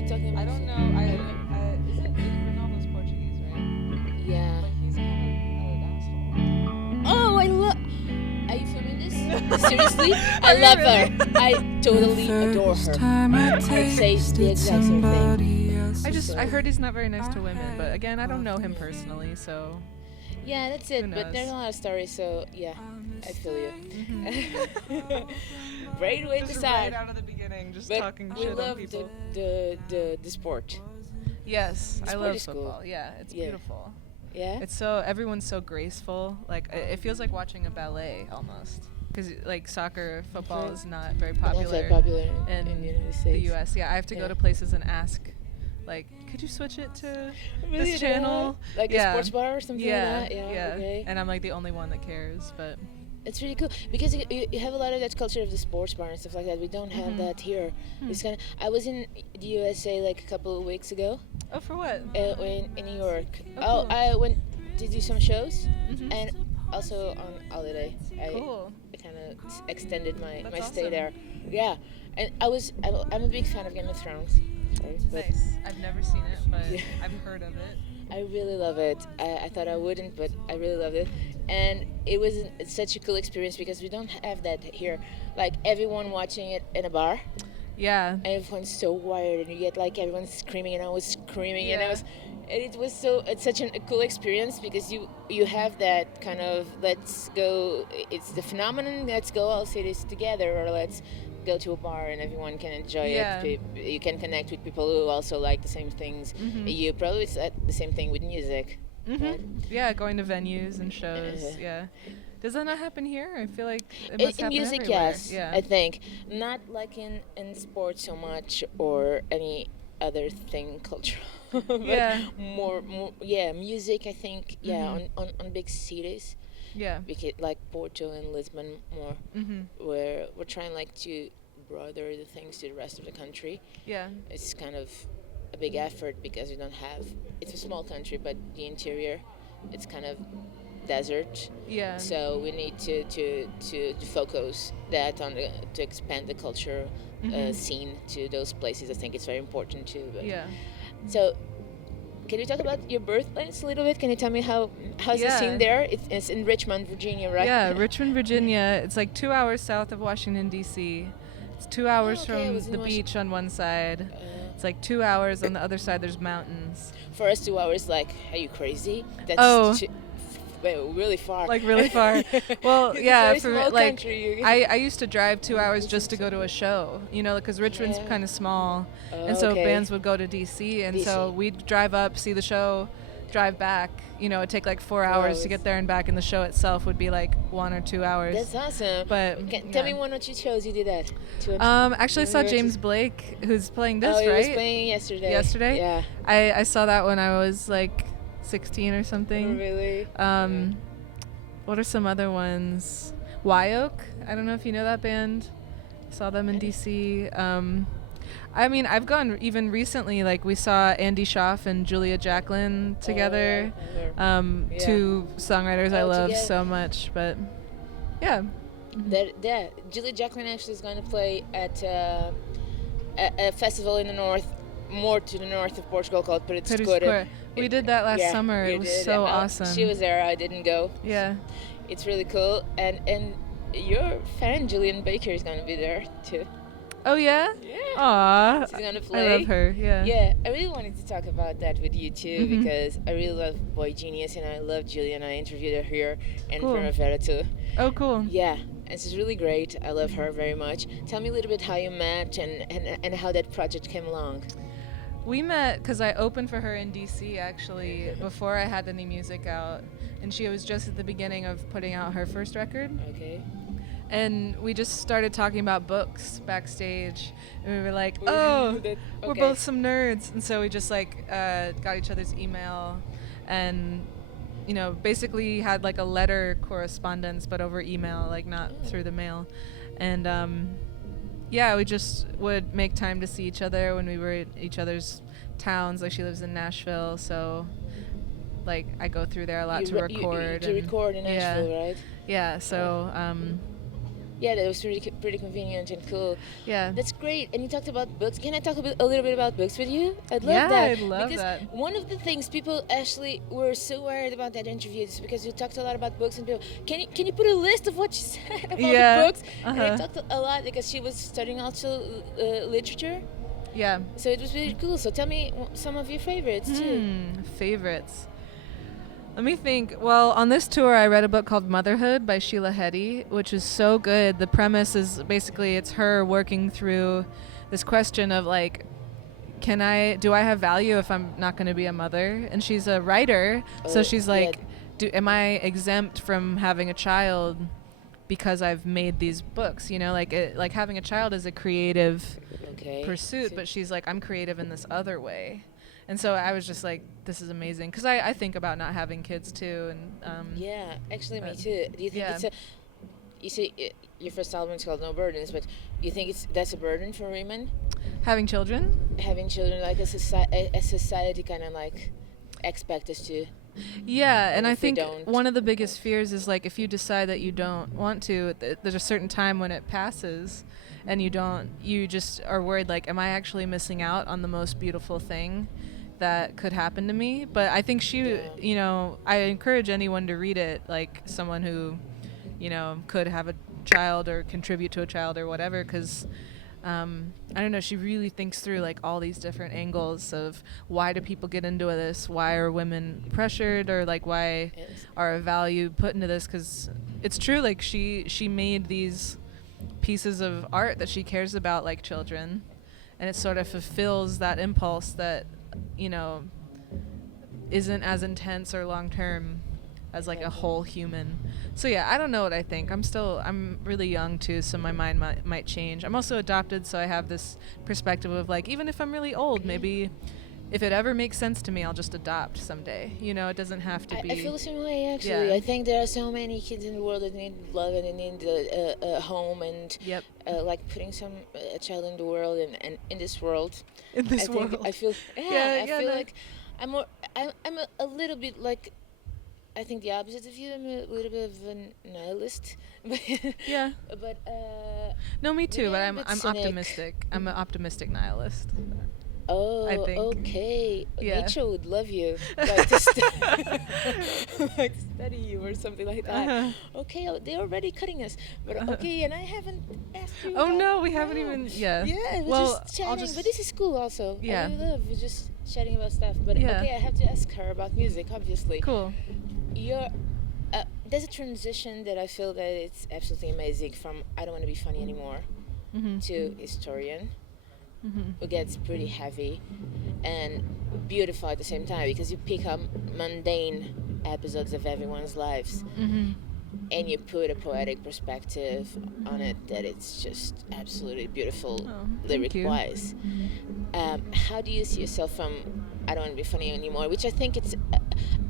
you're talking about. I don't know. Is it Ronaldo's Portuguese, right? Yeah. But he's kind of an asshole. Oh, I love. Are you filming this? Seriously? I Are you love really? her. I totally adore her. I'd say the exact same thing. I heard he's not very nice to women, but again, I don't know him personally, so Yeah, that's who it. But knows? there's a lot of stories, so yeah, I feel you. Mhm. Great way to Just start. right out of the beginning, just But talking we shit on love people. the sport. Yes, The I sport love is cool. football. Yeah, it's Yeah. beautiful. Yeah. It's so everyone's so graceful. Like it feels like watching a ballet almost. Because like soccer, football Mhm. is not very But not popular very popular in in the United the States. U.S. Yeah, I have to Yeah. go to places and ask, like, could you switch it to Really, this channel? like Yeah. a sports bar or something Yeah, like that. Yeah. Okay. And I'm like the only one that cares, but It's really cool because you have a lot of that culture of the sports bar and stuff like that. We don't have Mhm. that here. It's kind of. I was in the USA like a couple of weeks ago, oh, for what? in New York. Oh, cool. I went to do some shows, Mhm. and also on holiday. Cool. I kind of extended my That's stay awesome. there. Yeah, and I'm a big fan of Game of Thrones. Sorry, but Nice. I've never seen it, but Yeah. I've heard of it. I really love it. I thought I wouldn't, but I really loved it. And it was such a cool experience because we don't have that here. Like everyone watching it in a bar, Yeah. and everyone's so wired, and you get like everyone screaming, and I was screaming, and Yeah. it was so. It's such a cool experience because you have that kind of let's go. It's the phenomenon. Let's go all see this together, or let's go to a bar and everyone can enjoy Yeah. it. You can connect with people who also like the same things. Mhm. You probably it's the same thing with music. Right? Yeah, going to venues and shows. Uh-huh. Yeah. Does that not happen here? I feel like it In must happen music, everywhere. yes, Yeah. I think not like in sports so much or any other thing cultural. But Yeah. more, yeah, music. I think Mhm. on big cities, Yeah. because like Porto and Lisbon more, Mhm. where we're trying like to brother the things to the rest of the country. Yeah. It's kind of a big effort because we don't have. It's a small country, but the interior, it's kind of desert. Yeah. So we need to focus that on to expand the culture Mhm. scene to those places. I think it's very important too. But Yeah. So, can you talk about your birthplace a little bit? Can you tell me how's the Yeah. scene there? It's in Richmond, Virginia, right? Yeah, Richmond, Virginia. It's like 2 hours south of Washington D.C. It's 2 hours okay, I from was in the beach on one side. Uh, It's like 2 hours on the other side. There's mountains. for us, 2 hours. Like, are you crazy? That's Oh. really far. Like really far. Well, It's a yeah, very for small like country. I used to drive 2 hours just to go to a show, you know, because Richmond's Yeah. kind of small, Oh, and so okay. bands would go to DC, and so DC. we'd drive up, see the show, drive back. You know, it'd take like 4 hours hours. to get there and back, and the show itself would be like 1 or 2 hours. That's awesome. But Tell me yeah. one or two shows you did that. Actually, I saw Maybe I James just- Blake, who's playing this, oh, he right? was playing yesterday. Yesterday? Yeah. I saw that when I was like 16 or something. Really? What are some other ones? Wyoke. I don't know if you know that band. Saw them in DC. I mean, I've gone even recently. Like we saw Andy Schaaf and Julia Jacklin together. Yeah. Two songwriters I Oh, love together. so much. But yeah. Julie Jacklin actually is going to play at a festival in the north, more to the north of Portugal called Porto. Square. We did that last Yeah, summer. you It was did. so Oh, awesome. She was there. I didn't go. Yeah. It's really cool. And your fan Julian Baker is going to be there too. Oh yeah. Yeah. Aw. She's going to play. I love her. Yeah. Yeah, I really wanted to talk about that with you too Mhm. because I really love Boy Genius and I love Julian. I interviewed her here and Cool. Primavera too. Oh cool. Yeah, and she's really great. I love her very much. Tell me a little bit how you met and how that project came along. We met because I opened for her in DC actually before I had any music out, and she was just at the beginning of putting out her first record. Okay. And we just started talking about books backstage, and we were like, "Oh, we're Okay. both some nerds," and so we just like got each other's email, and you know, basically had like a letter correspondence, but over email, like not through the mail, and yeah, we just would make time to see each other when we were in each other's towns. Like she lives in Nashville, so like I go through there a lot to record. You record in Nashville, right? Yeah, so Yeah, that was pretty convenient and cool. Yeah. That's great. And you talked about books. Can I talk a little bit about books with you? I'd love Yeah, that I'd love because that. one of the things people actually were so worried about that interview is because you talked a lot about books and people. Can you put a list of what you said about the Yeah. books? And I Uh-huh. talked a lot because she was studying also literature, Yeah. so it was really cool. So tell me some of your favorites too. Favorites. Let me think. Well, on this tour, I read a book called Motherhood by Sheila Heti, which is so good. The premise is basically it's her working through this question of like, do I have value if I'm not going to be a mother? And she's a writer, so Oh she's yeah. like, am I exempt from having a child because I've made these books? You know, like having a child is a creative Okay. pursuit, So- but she's like, I'm creative in this other way. And so I was just like, this is amazing. Because I think about not having kids too. And yeah, actually, me but- too. Do you think yeah. it's a? You say your first album is called No Burdens, but do you think that's a burden for women having children? having children? Like a society kind of like expect us to. Yeah, and I if we think don't. one of the biggest fears is like if you decide that you don't want to, there's a certain time when it passes and you just are worried like, am I actually missing out on the most beautiful thing that could happen to me? But I think Yeah. I encourage anyone to read it, like someone who, could have a child or contribute to a child or whatever, because I don't know, she really thinks through like all these different angles of why do people get into this, why are women pressured, or like why Yes. are a value put into this, because it's true, like she made these pieces of art that she cares about, like children, and it sort of fulfills that impulse that isn't as intense or long term as like a whole human. So yeah, I don't know what I think. I'm really young too, so my mind might change. I'm also adopted, so I have this perspective of like, even if I'm really old, maybe if it ever makes sense to me, I'll just adopt someday. It doesn't have to be. I feel the same way actually. Yeah. I think there are so many kids in the world that need love and they need a home and Yep. like putting a child in the world and in this world. In this I think world. I feel Yeah, I yeah, feel no. like I'm a little bit like I think the opposite of you. I'm a little bit of a nihilist, Yeah. but No, me too. maybe But I'm a I'm bit cynic. optimistic. I'm an optimistic nihilist. Oh, I think. okay. Yeah. Nature would love you, like like to study you or something like that. Uh-huh. Okay, they're already cutting us, but okay. And I haven't asked you. Oh about- no, we haven't no. even. Yeah. Yeah, we're Well, just I'll chatting, but this is cool also. Yeah. I really love we're just chatting about stuff. But Yeah. okay, I have to ask her about music, obviously. Cool. You're there's a transition that I feel that it's absolutely amazing from I don't want to be funny anymore Mhm. to historian. Mhm. It gets pretty heavy and beautiful at the same time because you pick up mundane episodes of everyone's lives Mhm. and you put a poetic perspective on it that it's just absolutely beautiful Oh, thank lyric you. wise. How do you see yourself from I don't want to be funny anymore, which I think it's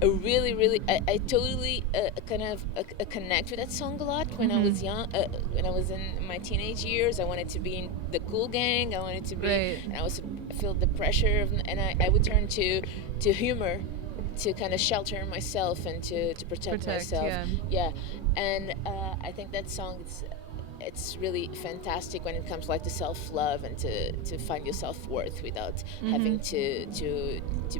a really I totally kind of connect with that song a lot when I was young, when I was in my teenage years. I wanted to be in the cool gang. I wanted to be Right. and I feel the pressure and I would turn to humor to kind of shelter myself and to protect myself. Yeah. And I think that song it's really fantastic when it comes like to self-love and to find your self-worth without having to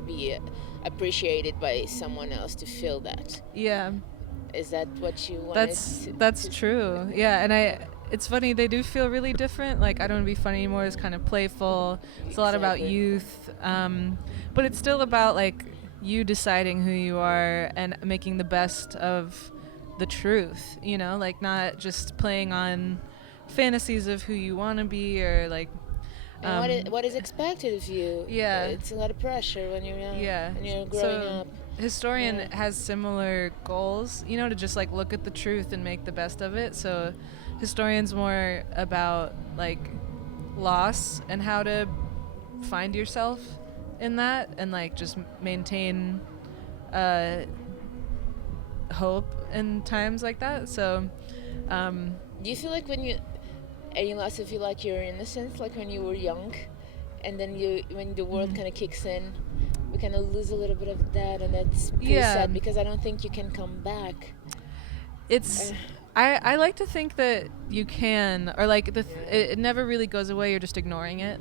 be appreciated by someone else to feel that. Yeah. Is that what you wanted That's true. Yeah, and it's funny, they do feel really different. Like I Don't Want to Be Funny Anymore is kind of playful. It's a lot about Exactly. youth. But it's still about like you deciding who you are and making the best of the truth, like not just playing on fantasies of who you want to be or like and what is expected of you? Yeah. It's a lot of pressure when you're young. Yeah. When you're growing So up. Historian Yeah. has similar goals, to just like look at the truth and make the best of it. So Historian's more about like loss and how to find yourself in that and like just maintain hope in times like that. So Do you feel like when you also feel like your innocence, like when you were young, and then when the world kind of kicks in, we kind of lose a little bit of that, and that's pretty Yeah. sad because I don't think you can come back. it's I like to think that you can, or like Yeah. it never really goes away. You're just ignoring it,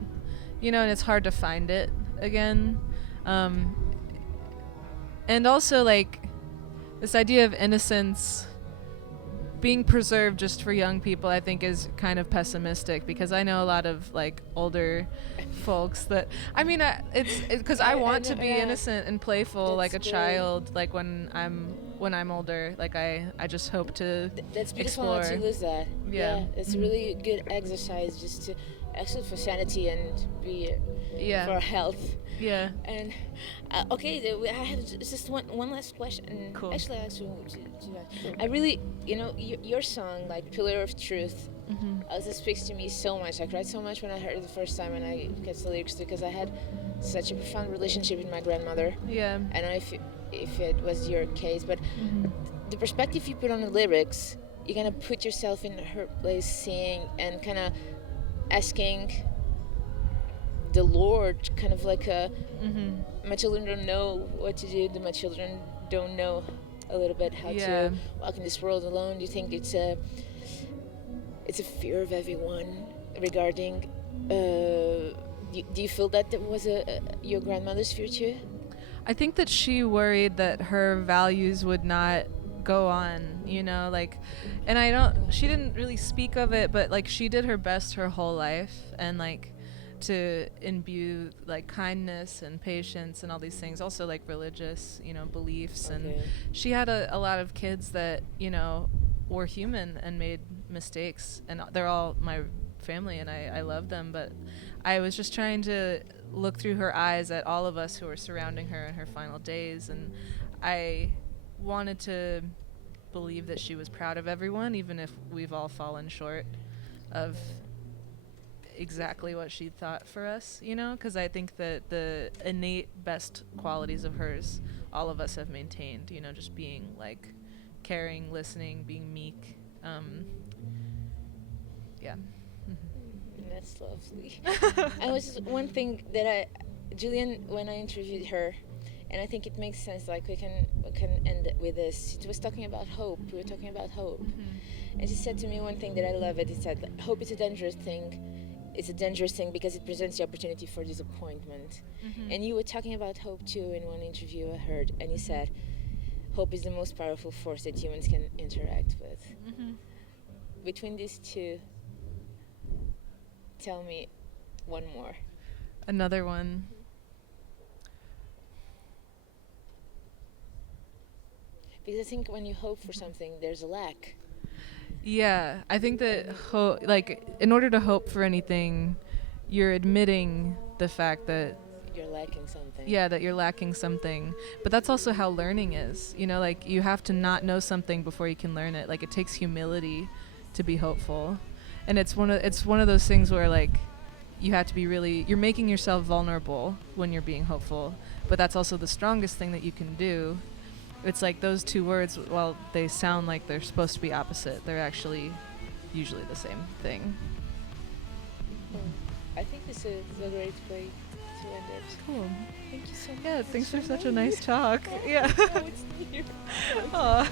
and it's hard to find it again. Um, and also like this idea of innocence being preserved just for young people, I think, is kind of pessimistic, because I know a lot of like older folks that it's because I I want know, to be yeah. innocent and playful like That's a great. child, like when I'm older, like I just hope to That's beautiful not to explore. lose that. Yeah. Yeah, it's a Mhm. really good exercise just to actually for sanity and be Yeah. for health. Yeah. And okay, I have just one last question. Cool. Actually, I really, your song like Pillar of Truth Mhm. also speaks to me so much. I cried so much when I heard it the first time, and I got the lyrics too, because I had such a profound relationship with my grandmother. Yeah. I don't know if it was your case, but Mhm. the perspective you put on the lyrics, you kind of put yourself in her place, seeing and kind of asking the Lord, kind of like Mhm. my children don't know what to do. My children don't know a little bit how to Yeah. walk in this world alone. Do you think it's a fear of everyone regarding? Do you feel that was your grandmother's fear too? I think that she worried that her values would not go on, like, and she didn't really speak of it, but like she did her best her whole life, and like to imbue like kindness and patience and all these things, also like religious, beliefs. And Okay. she had a lot of kids that, were human and made mistakes, and they're all my family, and I love them, but I was just trying to look through her eyes at all of us who were surrounding her in her final days, and I wanted to believe that she was proud of everyone, even if we've all fallen short of exactly what she thought for us, because I think that the innate best qualities of hers, all of us have maintained, just being like caring, listening, being meek. Yeah. That's lovely. I was just one thing that Julian, when I interviewed her, and I think it makes sense. Like we can end it with this. She was talking about hope. We were talking about hope, Mhm. and she said to me one thing that I love. It said, like, "Hope is a dangerous thing. It's a dangerous thing because it presents the opportunity for disappointment." Mhm. And you were talking about hope too in one interview I heard, and you said, "Hope is the most powerful force that humans can interact with." Mhm. Between these two, tell me one more. Another one. Because I think when you hope for something, there's a lack. Yeah, I think that like in order to hope for anything, you're admitting the fact that You're lacking something. yeah, that you're lacking something. But that's also how learning is. Like you have to not know something before you can learn it. Like it takes humility to be hopeful. And it's one of those things where like you have to be really you're making yourself vulnerable when you're being hopeful, but that's also the strongest thing that you can do. It's like those two words, while they sound like they're supposed to be opposite, they're actually usually the same thing. Oh, I think this is a great way to end it. Cool. Thank you so much. Yeah, thanks for such a I nice talk. Yeah. know it's near. Aw.